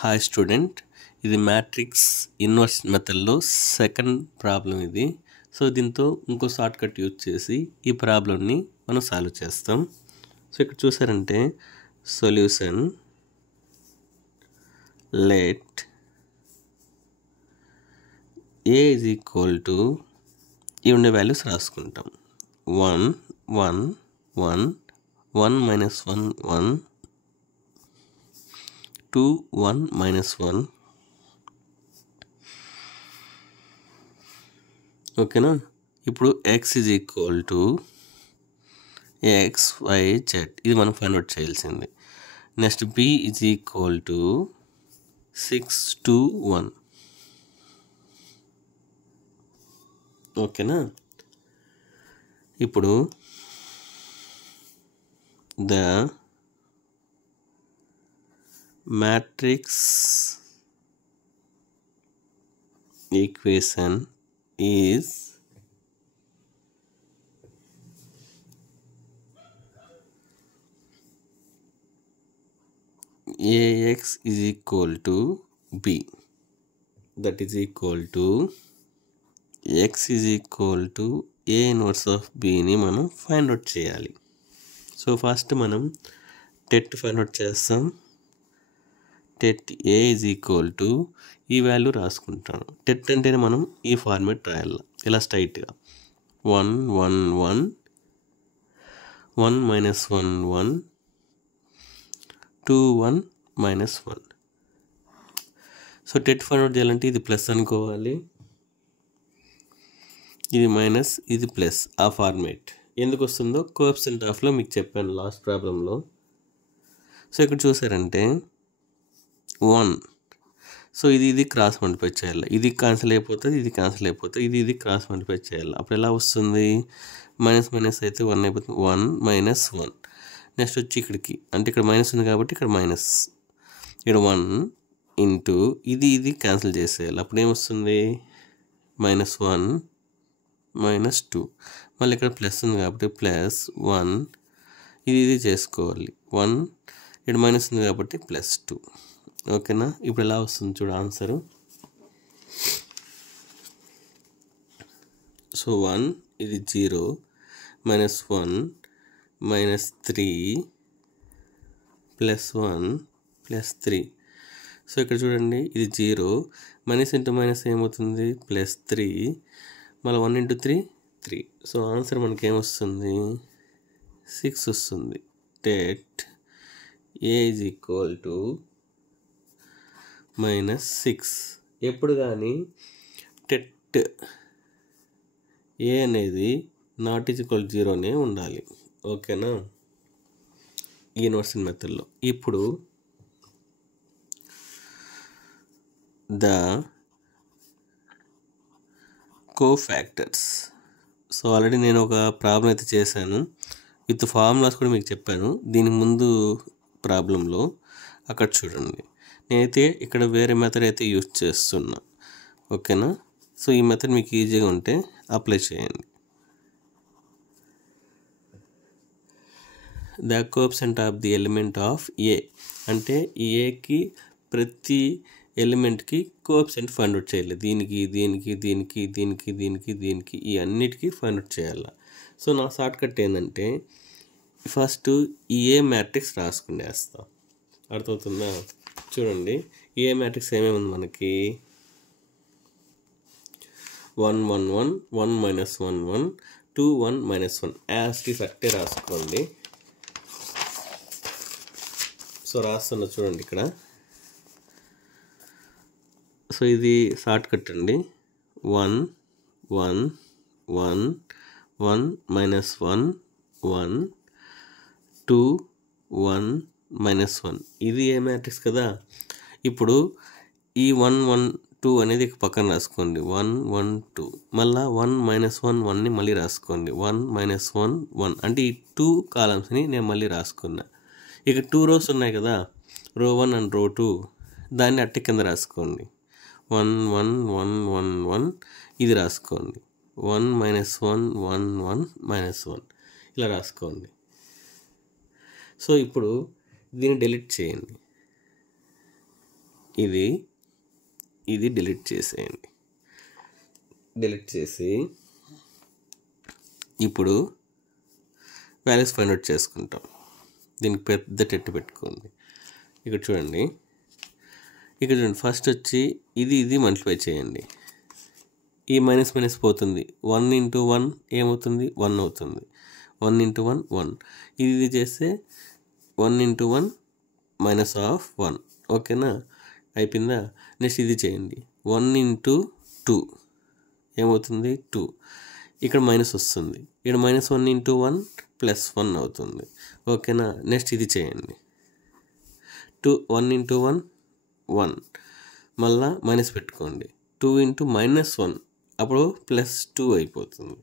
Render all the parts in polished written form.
Hi student, ఇది matrix inverse మెథడ్లో second problem ఇది. సో దీంతో ఇంకో షార్ట్ కట్ యూజ్ చేసి ఈ ప్రాబ్లంని మనం సాల్వ్ చేస్తాం. సో ఇక్కడ చూసారంటే solution let A is equal to ఈ ఉండే వాల్యూస్ రాసుకుంటాం. 1 1 1 1 మైనస్ 1 1 2 1 minus 1. ఓకేనా. ఇప్పుడు x is equal to XYZ, ఇది మనం ఫైండ్ అవుట్ చేయాల్సింది. Next b is equal to 6 2 1. ఓకేనా. ఇప్పుడు the matrix equation is AX is equal to B, that is equal to X is equal to A inverse of B ని మనం find out చేయాలి. So first మనం TET find out చేస్తాం. TET A is equal to ఈ value రాసుకుంటాను. TET అంటేనే మనం ఈ ఫార్మేట్ రాయాలి, ఇలా స్ట్రైట్గా 1 1 1 1 minus 1 1 2 1 minus 1. So TET find out చేయాలంటే ఇది ప్లస్ అనుకోవాలి, ఇది మైనస్, ఇది ప్లస్. ఆ ఫార్మేట్ ఎందుకు వస్తుందో కోఎఫిషియంట్ ఆఫ్లో మీకు చెప్పాను లాస్ట్ ప్రాబ్లంలో. సో ఇక్కడ చూసారంటే 1, సో ఇది క్రాస్ మల్టిప్లై చేయాలి, ఇది క్యాన్సిల్ అయిపోతుంది, ఇది క్యాన్సిల్ అయిపోతుంది, ఇది క్రాస్ మల్టిప్లై చేయాలి. అప్పుడు ఎలా వస్తుంది? మైనస్ మైనస్ అయితే 1 అయిపోతుంది, 1 మైనస్ 1. నెక్స్ట్ వచ్చి ఇక్కడికి, అంటే ఇక్కడ మైనస్ ఉంది కాబట్టి ఇక్కడ మైనస్, ఇక్కడ 1 ఇంటూ ఇది క్యాన్సిల్ చేసేయాలి. అప్పుడు ఏమొస్తుంది? Minus 1 minus 2. మళ్ళీ ఇక్కడ ప్లస్ ఉంది కాబట్టి ప్లస్ 1, ఇది చేసుకోవాలి. 1 ఇక్కడ మైనస్ ఉంది కాబట్టి ప్లస్ 2. ఓకేనా. ఇప్పుడు ఎలా వస్తుంది చూడు ఆన్సరు. సో 1 ఇది 0 minus 1 minus 3 plus 1 plus 3. So ఇక్కడ చూడండి ఇది 0, మైనస్ ఇంటూ మైనస్ ఏమవుతుంది? ప్లస్ 3, మళ్ళీ 1 ఇంటూ 3 3. సో ఆన్సర్ మనకి ఏమొస్తుంది? 6 వస్తుంది. TET A is equal to -6. ఎప్పుడు కానీ టెట్ ఏ అనేది నాట్ ఈజ్ ఈక్వల్ 0నే ఉండాలి. ఓకేనా, ఈ ఇన్వర్షన్ మెథడ్లో. ఇప్పుడు ద cofactors. సో ఆల్రెడీ నేను ఒక ప్రాబ్లం అయితే చేశాను, విత్ ఫార్ములాస్ కూడా మీకు చెప్పాను దీని ముందు ప్రాబ్లంలో. అక్కడ చూడండి, నేనైతే ఇక్కడ వేరే మెథడ్ అయితే యూజ్ చేస్తున్నా. ఓకేనా. సో ఈ మెథడ్ మీకు ఈజీగా ఉంటే అప్లై చేయండి. The coefficient of the element of A, అంటే ఈ ఏకి ప్రతి ఎలిమెంట్కి కోఎఫిషియంట్ ఫైండ్ అవుట్ చేయాలి. దీనికి దీనికి దీనికి దీనికి దీనికి దీనికి ఈ అన్నిటికీ ఫైండ్ అవుట్ చేయాలి. సో నా షార్ట్ కట్ ఏంటంటే ఫస్ట్ ఈ ఏ మ్యాట్రిక్స్ రాసుకునేస్తా. అర్థమవుతుందా? చూడండి, ఏ మ్యాట్రిక్స్ ఏమేమి ఉంది మనకి? 1 1 1 1 మైనస్ 1 1 2 1 మైనస్ 1. యాస్టీస్ అట్టే రాసుకోండి. సో రాస్తున్నా చూడండి ఇక్కడ. సో ఇది షార్ట్ కట్ అండి. 1 1 1 1 మైనస్ 1 1 2 1 మైనస్ 1. ఇది ఏ మ్యాట్రిక్స్ కదా. ఇప్పుడు ఈ 1 1 2 అనేది పక్కన రాసుకోండి. 1 1 2, మళ్ళీ 1 మైనస్ 1 1ని మళ్ళీ రాసుకోండి. 1 మైనస్ 1 1, అంటే ఈ 2 కాలమ్స్ని నేను మళ్ళీ రాసుకున్నా. ఇక 2 రోస్ ఉన్నాయి కదా, రో 1 అండ్ రో 2, దాన్ని అట్టి కింద రాసుకోండి. 1 1 1 1 1 ఇది రాసుకోండి. 1 మైనస్ 1 1 1 మైనస్ 1 ఇలా రాసుకోండి. సో ఇప్పుడు దీన్ని డిలీట్ చేయండి. ఇది డిలీట్ చేసేయండి. డిలీట్ చేసి ఇప్పుడు వాల్యూస్ ఫైండ్ అవుట్ చేసుకుంటాం. దీనికి పెద్ద టెట్టు పెట్టుకోండి. ఇక్కడ చూడండి ఫస్ట్ వచ్చి ఇది మల్టిప్లై చేయండి. ఈ మైనస్ మైనస్ పోతుంది. 1 × 1 ఏమవుతుంది? 1 అవుతుంది. 1 × 1 1. ఇది చేస్తే 1 × 1 -1. ఓకేనా, అయిపోయిందా? నెక్స్ట్ ఇది చేయండి. 1 × 2 ఏమవుతుంది? 2. ఇక్కడ మైనస్ వస్తుంది. ఇక్కడ -1 × 1 +1 అవుతుంది. ఓకేనా, నెక్స్ట్ ఇది చేయండి. 1 × 1 1. మళ్ళా మైనస్ పెట్టుకోండి. 2 × -1 అప్పుడు +2 అయిపోతుంది.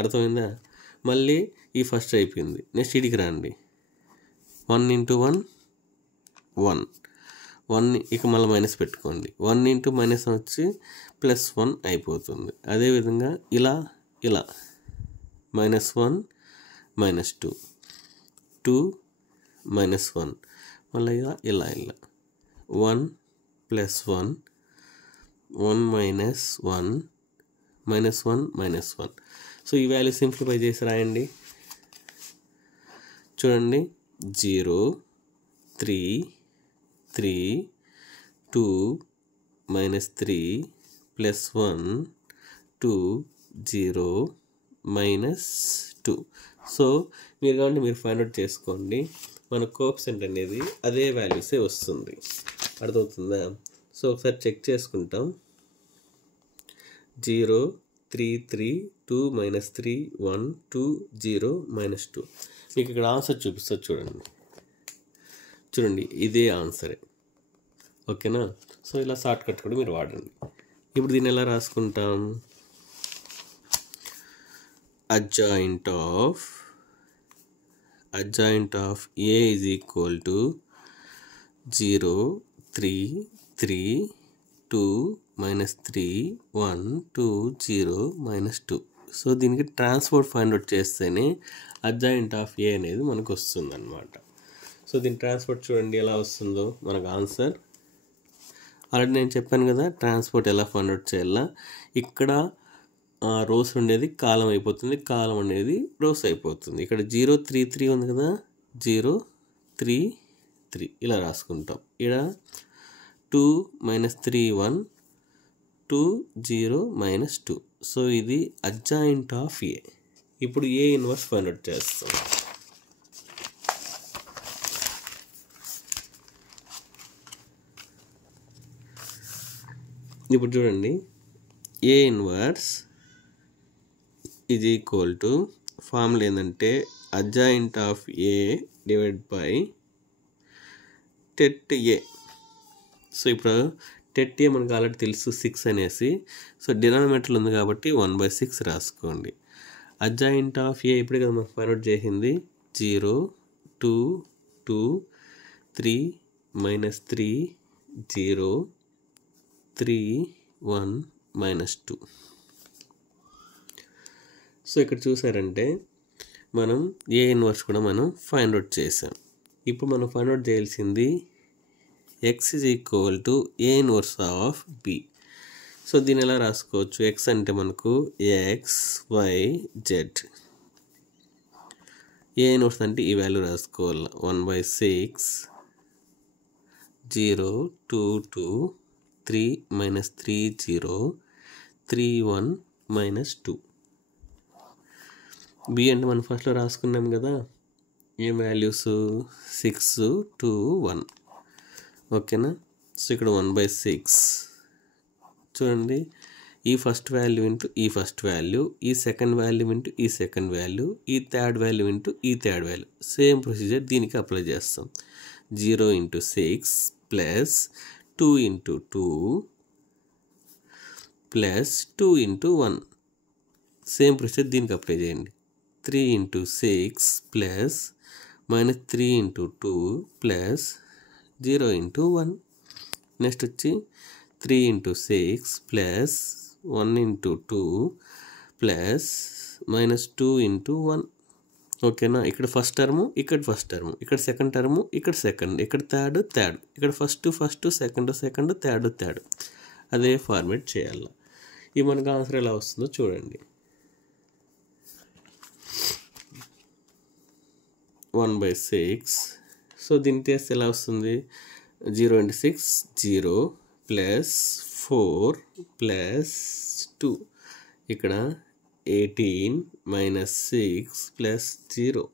అర్థమైందా? మళ్ళీ ఈ ఫస్ట్ అయిపోయింది. నెక్స్ట్ ఇడికి రండి. 1 × 1 1. 1 ఇక మళ్ళీ మైనస్ పెట్టుకోండి. 1 × -1 వచ్చి +1 అయిపోతుంది. అదేవిధంగా ఇలా -1 -2 2 -1 మళ్ళీ ఇలా 1 +1 1 -1 -1 -1. సో ఈ వాల్యూ సింప్లిఫై చేసి రాయండి. చూడండి 0 3 3 2 -3 +1 2 0 -2. సో మీరు కావాలంటే మీరు ఫైండ్ అవుట్ చేసుకోండి. మన కోఎఫిషియంట్ అనేది అదే వాల్యూసే వస్తుంది. అర్థమవుతుందా? సో ఒకసారి చెక్ చేసుకుంటాం. 0 3 3 2 -3 1 2 0 -2. మీకు ఇక్కడ ఆన్సర్ చూపిస్తుంది. చూడండి ఇదే ఆన్సరే. ఓకేనా, సో ఇలా షార్ట్ కట్ కూడా మీరు వాడండి. ఇప్పుడు దీన్ని ఎలా రాసుకుంటాం? Adjoint of A is equal to 0 3 3 2 -3 1 2 0 -2. So దీనికి ట్రాన్స్పోజ్ ఫైండ్ అవుట్ చేస్తేనే అడ్జాయింట్ ఆఫ్ ఏ అనేది మనకు వస్తుంది అన్నమాట. సో దీని ట్రాన్స్పోజ్ చూడండి ఎలా వస్తుందో మనకు ఆన్సర్. ఆల్రెడీ నేను చెప్పాను కదా ట్రాన్స్పోర్ట్ ఎలా ఫైండ్ అవుట్ చేయాలా. ఇక్కడ రోస్ ఉండేది కాలం అయిపోతుంది, కాలం అనేది రోస్ అయిపోతుంది. ఇక్కడ 0 3 3 ఉంది కదా, 0 3 3 ఇలా రాసుకుంటాం. ఇక్కడ 2 -3 1 2 0 -2. సో ఇది అడ్జాయింట్ ఆఫ్ ఏ. ఇప్పుడు ఏ ఇన్వర్స్ ఫైండ్ అవుట్ చేస్తాం. ఇప్పుడు చూడండి A inverse is equal to formula ఏంటంటే adjoint of A divide by det A. So ఇప్పుడు టెట్ ఏ మనకు ఆల్రెడీ తెలుసు 6 అనేసి. సో డినామినేటర్లో ఉంది కాబట్టి 1/6 రాసుకోండి. అడ్జాయింట్ ఆఫ్ ఏ ఇప్పుడే కదా మనం ఫైండ్ అవుట్ చేసింది. 0 2 2 3 -3 0 3 1 -2. సో ఇక్కడ చూసారంటే మనం ఏ ఇన్వర్స్ కూడా మనం ఫైండ్ అవుట్ చేసాం. ఇప్పుడు మనం ఫైండ్ అవుట్ చేయాల్సింది x is equal to a inverse of b. So దీన్ని ఎలా రాసుకోవచ్చు? x అంటే మనకు x y z. a inverse అంటే ఈ వాల్యూ రాసుకోవాలి. 1/6 0 2 2 3 -3 0 3 1 -2. b అంటే మనం ఫస్ట్లో రాసుకున్నాం కదా ఏం వాల్యూస్ 6 2 1. ఓకేనా, సో ఇక్కడ 1/6 చూడండి. ఈ ఫస్ట్ వాల్యూ ఇంటూ ఈ ఫస్ట్ వాల్యూ, ఈ సెకండ్ వాల్యూ ఇంటూ ఈ సెకండ్ వాల్యూ, ఈ థర్డ్ వాల్యూ ఇంటూ ఈ థర్డ్ వాల్యూ. సేమ్ ప్రొసీజర్ దీనికి అప్లై చేస్తాం. 0 × 6 ప్లస్ 2 × 2 ప్లస్ 2 × 1. సేమ్ ప్రొసీజర్ దీనికి అప్లై చేయండి. 3 × 6 ప్లస్ -3 × 2 ప్లస్ 0 × 1. నెక్స్ట్ వచ్చి 3 × 6 ప్లస్ 1 × 2 ప్లస్ -2 × 1. ఓకేనా. ఇక్కడ ఫస్ట్ టర్ము, ఇక్కడ ఫస్ట్ టర్ము, ఇక్కడ సెకండ్ టర్ము, ఇక్కడ సెకండ్, ఇక్కడ థర్డ్, ఇక్కడ ఫస్ట్, సెకండ్, థర్డ్. అదే ఫార్మేట్ చేయాలి. ఇది మనకు ఆన్సర్ ఎలా వస్తుందో చూడండి. 1/6. సో దీని టేస్ట్ ఎలా వస్తుంది? 0 × 6 0 ప్లస్ 4 ప్లస్ 2. ఇక్కడ 18 మైనస్ 6 ప్లస్ 0,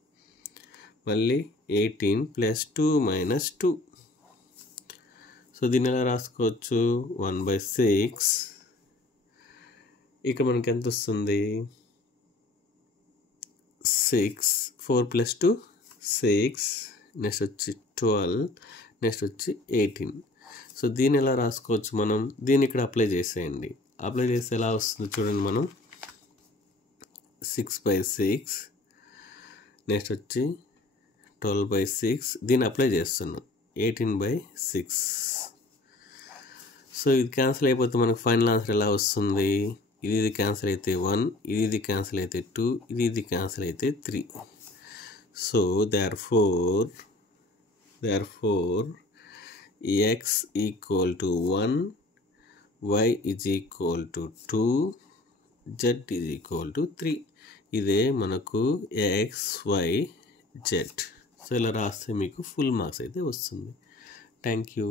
మళ్ళీ 18 ప్లస్ 2 మైనస్ 2. సో దీన్ని ఎలా రాసుకోవచ్చు? 1/6. ఇక్కడ మనకి ఎంత వస్తుంది? 6, 4 ప్లస్ 2 6, నెక్స్ట్ వచ్చి 12, నెక్స్ట్ వచ్చి 18. సో దీన్ని ఎలా రాసుకోవచ్చు మనం? దీన్ని ఇక్కడ అప్లై చేసేయండి. అప్లై చేస్తే ఎలా వస్తుంది చూడండి. మనం 6/6, నెక్స్ట్ వచ్చి 12/6, దీన్ని అప్లై చేస్తున్నాం 18/6. సో ఇది క్యాన్సిల్ అయిపోతే మనకు ఫైనల్ ఆన్సర్ ఎలా వస్తుంది? ఇది క్యాన్సిల్ అయితే 1, ఇది క్యాన్సిల్ అయితే 2, ఇది క్యాన్సిల్ అయితే 3. So therefore x = 1, y = 2, z = 3. ఇదే మనకు x, y, z. సో ఇలా రాస్తే మీకు ఫుల్ మార్క్స్ అయితే వస్తుంది. Thank you.